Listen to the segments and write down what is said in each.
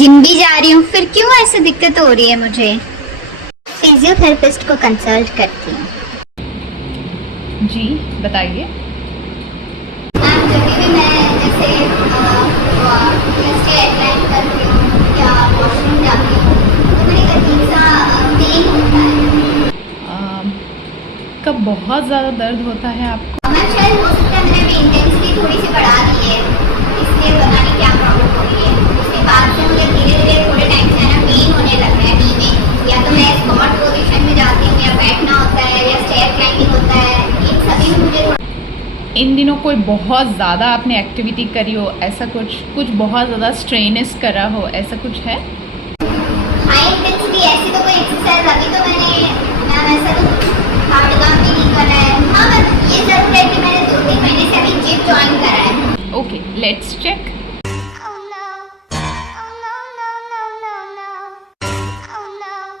Gym भी जा रही हूँ, फिर क्यों ऐसे दिक्कत हो रही है मुझे? फिजियोथेरेपिस्ट को कंसल्ट करती हूँ। जी बताइए। मैम, जब भी मैं जैसे स्टेयर क्लाइंब करती हूँ या वॉशरूम जाती हूँ तो मेरे एक अजीब सा पेन होता है। कब बहुत ज़्यादा दर्द होता है आपको? मैम, शायद हो सकता है मैंने अभी इंटेंसिटी थोड़ी सी बढ़ा दी है, इसलिए पता नहीं क्या प्रॉब्लम हो रही है। उसके बाद से मुझे धीरे धीरे थोड़े टाइम से ना पेन होने लग रहा है नी में। या तो मैं स्क्वाट पोजीशन में जाती हूँ या बैठना होता है या स्टेयर क्लाइंबिंग होता है, इन सभी में मुझे इन दिनों कोई बहुत ज़्यादा आपने एक्टिविटी करी हो, ऐसा कुछ बहुत ज़्यादा स्ट्रेनस करा हो, ऐसा कुछ है? हाई इंटेंसिटी ऐसी तो कोई एक्सरसाइज अभी तो मैम ऐसा तो कुछ हार्ड काम भी नहीं करा है। हाँ मैम, ये ज़रूर है कि मैंने 2-3 महीने से अभी जिम ज्वाइन करा है। Okay, let's check.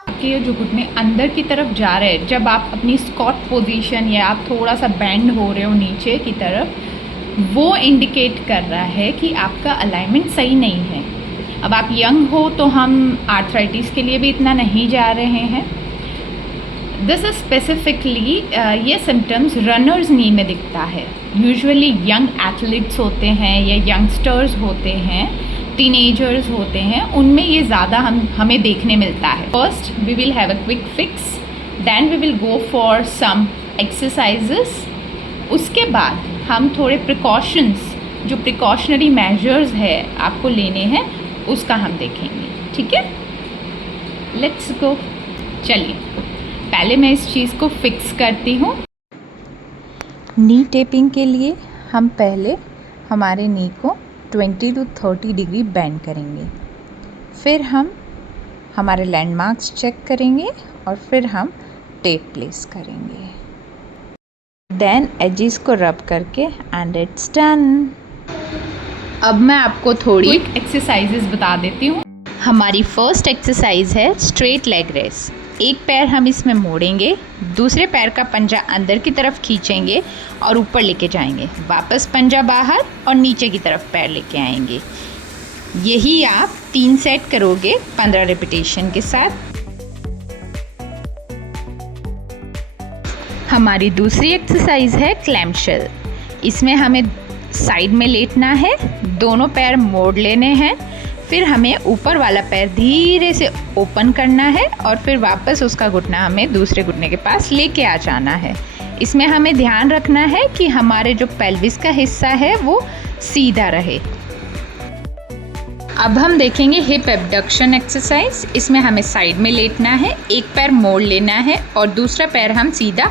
आपके ये जो घुटने अंदर की तरफ जा रहे हैं, जब आप अपनी स्क्वाट पोजीशन या आप थोड़ा सा बेंड हो रहे हो नीचे की तरफ, वो इंडिकेट कर रहा है कि आपका अलाइनमेंट सही नहीं है। अब आप यंग हो तो हम आर्थराइटिस के लिए भी इतना नहीं जा रहे हैं। दिस इज स्पेसिफिकली ये सिम्टम्स रनर्स नी में दिखता है। यूजुअली यंग एथलीट्स होते हैं या यंगस्टर्स होते हैं, टीनेजर्स होते हैं, उनमें ये ज़्यादा हमें देखने मिलता है। First we will have a quick fix, then we will go for some exercises. उसके बाद हम थोड़े प्रिकॉशंस, जो प्रिकॉशनरी मेजर्स है आपको लेने हैं, उसका हम देखेंगे। ठीक है, लेट्स गो। चलिए, पहले मैं इस चीज़ को फिक्स करती हूँ। नी टेपिंग के लिए हम पहले हमारे नी को 20 to 30 डिग्री बेंड करेंगे, फिर हम हमारे लैंडमार्क्स चेक करेंगे और फिर हम टेप प्लेस करेंगे। देन एजेस को रब करके एंड इट्स डन। अब मैं आपको थोड़ी एक्सरसाइजेस बता देती हूँ। हमारी फर्स्ट एक्सरसाइज है स्ट्रेट लेग रेस। एक पैर हम इसमें मोड़ेंगे, दूसरे पैर का पंजा अंदर की तरफ खींचेंगे और ऊपर लेके जाएंगे, वापस पंजा बाहर और नीचे की तरफ पैर लेके आएंगे। यही आप 3 सेट करोगे 15 रिपीटेशन के साथ। हमारी दूसरी एक्सरसाइज है क्लैम्पशेल। इसमें हमें साइड में लेटना है, दोनों पैर मोड़ लेने हैं, फिर हमें ऊपर वाला पैर धीरे से ओपन करना है और फिर वापस उसका घुटना हमें दूसरे घुटने के पास लेके आ जाना है। इसमें हमें ध्यान रखना है कि हमारे जो पेल्विस का हिस्सा है वो सीधा रहे। अब हम देखेंगे हिप एबडक्शन एक्सरसाइज। इसमें हमें साइड में लेटना है, एक पैर मोड़ लेना है और दूसरा पैर हम सीधा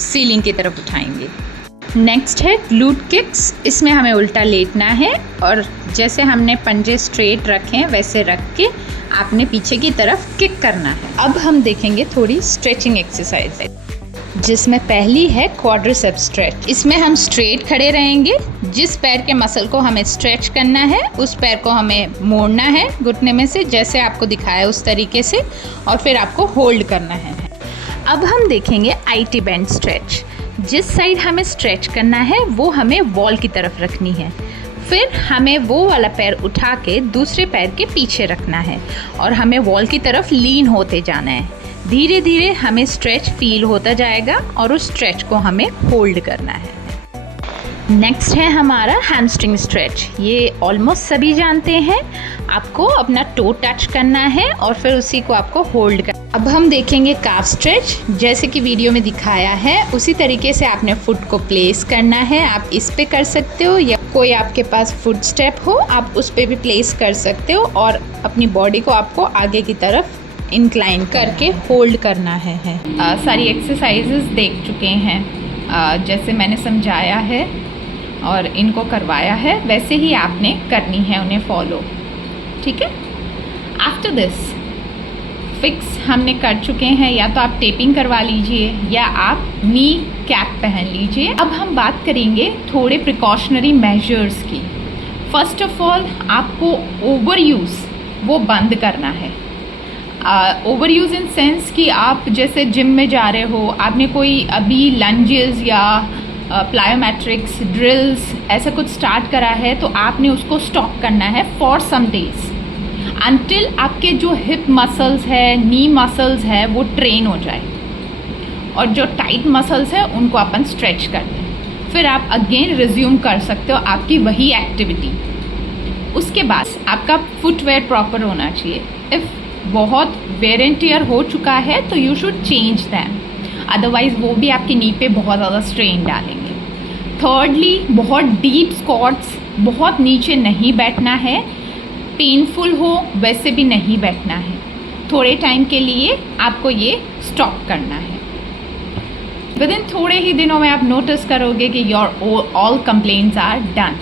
सीलिंग की तरफ उठाएंगे। नेक्स्ट है ग्लूट किक्स। इसमें हमें उल्टा लेटना है और जैसे हमने पंजे स्ट्रेट रखे हैं वैसे रख के आपने पीछे की तरफ किक करना है। अब हम देखेंगे थोड़ी स्ट्रेचिंग एक्सरसाइज, जिसमें पहली है क्वाड्रिसेप्स स्ट्रेच। इसमें हम स्ट्रेट खड़े रहेंगे, जिस पैर के मसल को हमें स्ट्रेच करना है उस पैर को हमें मोड़ना है घुटने में से, जैसे आपको दिखाया उस तरीके से, और फिर आपको होल्ड करना है। अब हम देखेंगे IT बैंड स्ट्रेच। जिस साइड हमें स्ट्रेच करना है वो हमें वॉल की तरफ रखनी है, फिर हमें वो वाला पैर उठा के दूसरे पैर के पीछे रखना है और हमें वॉल की तरफ लीन होते जाना है। धीरे धीरे हमें स्ट्रेच फील होता जाएगा और उस स्ट्रेच को हमें होल्ड करना है। नेक्स्ट है हमारा हैमस्ट्रिंग स्ट्रेच। ये ऑलमोस्ट सभी जानते हैं। आपको अपना टो टच करना है और फिर उसी को आपको होल्ड करना। अब हम देखेंगे काफ स्ट्रेच। जैसे कि वीडियो में दिखाया है उसी तरीके से आपने फुट को प्लेस करना है। आप इस पे कर सकते हो या कोई आपके पास फुट स्टेप हो आप उस पे भी प्लेस कर सकते हो और अपनी बॉडी को आपको आगे की तरफ इंक्लाइन करके होल्ड करना है। सारी एक्सरसाइजेस देख चुके हैं, जैसे मैंने समझाया है और इनको करवाया है वैसे ही आपने करनी है उन्हें फॉलो। ठीक है, आफ्टर दिस फिक्स हमने कर चुके हैं, या तो आप टेपिंग करवा लीजिए या आप नी कैप पहन लीजिए। अब हम बात करेंगे थोड़े प्रिकॉशनरी मेजर्स की। फर्स्ट ऑफ ऑल आपको ओवर यूज़ वो बंद करना है। ओवर यूज़ इन सेंस कि आप जैसे जिम में जा रहे हो, आपने कोई अभी लंजेस या प्लायोमेट्रिक्स ड्रिल्स ऐसा कुछ स्टार्ट करा है तो आपने उसको स्टॉप करना है फॉर सम डेज। अनटिल आपके जो हिप मसल्स है, नी मसल्स है, वो ट्रेन हो जाए और जो टाइट मसल्स है उनको अपन स्ट्रेच कर दें। फिर आप अगेन रिज्यूम कर सकते हो आपकी वही एक्टिविटी। उसके बाद आपका फुटवेयर प्रॉपर होना चाहिए। इफ़ बहुत वेयर एंड टियर हो चुका है तो you should change them, otherwise वो भी आपकी नी पे बहुत ज़्यादा स्ट्रेन डालेंगे। थर्डली, बहुत डीप स्क्वाट्स, बहुत नीचे नहीं बैठना है, पेनफुल हो वैसे भी नहीं बैठना है। थोड़े टाइम के लिए आपको ये स्टॉप करना है। विद इन थोड़े ही दिनों में आप नोटिस करोगे कि your all complaints are done.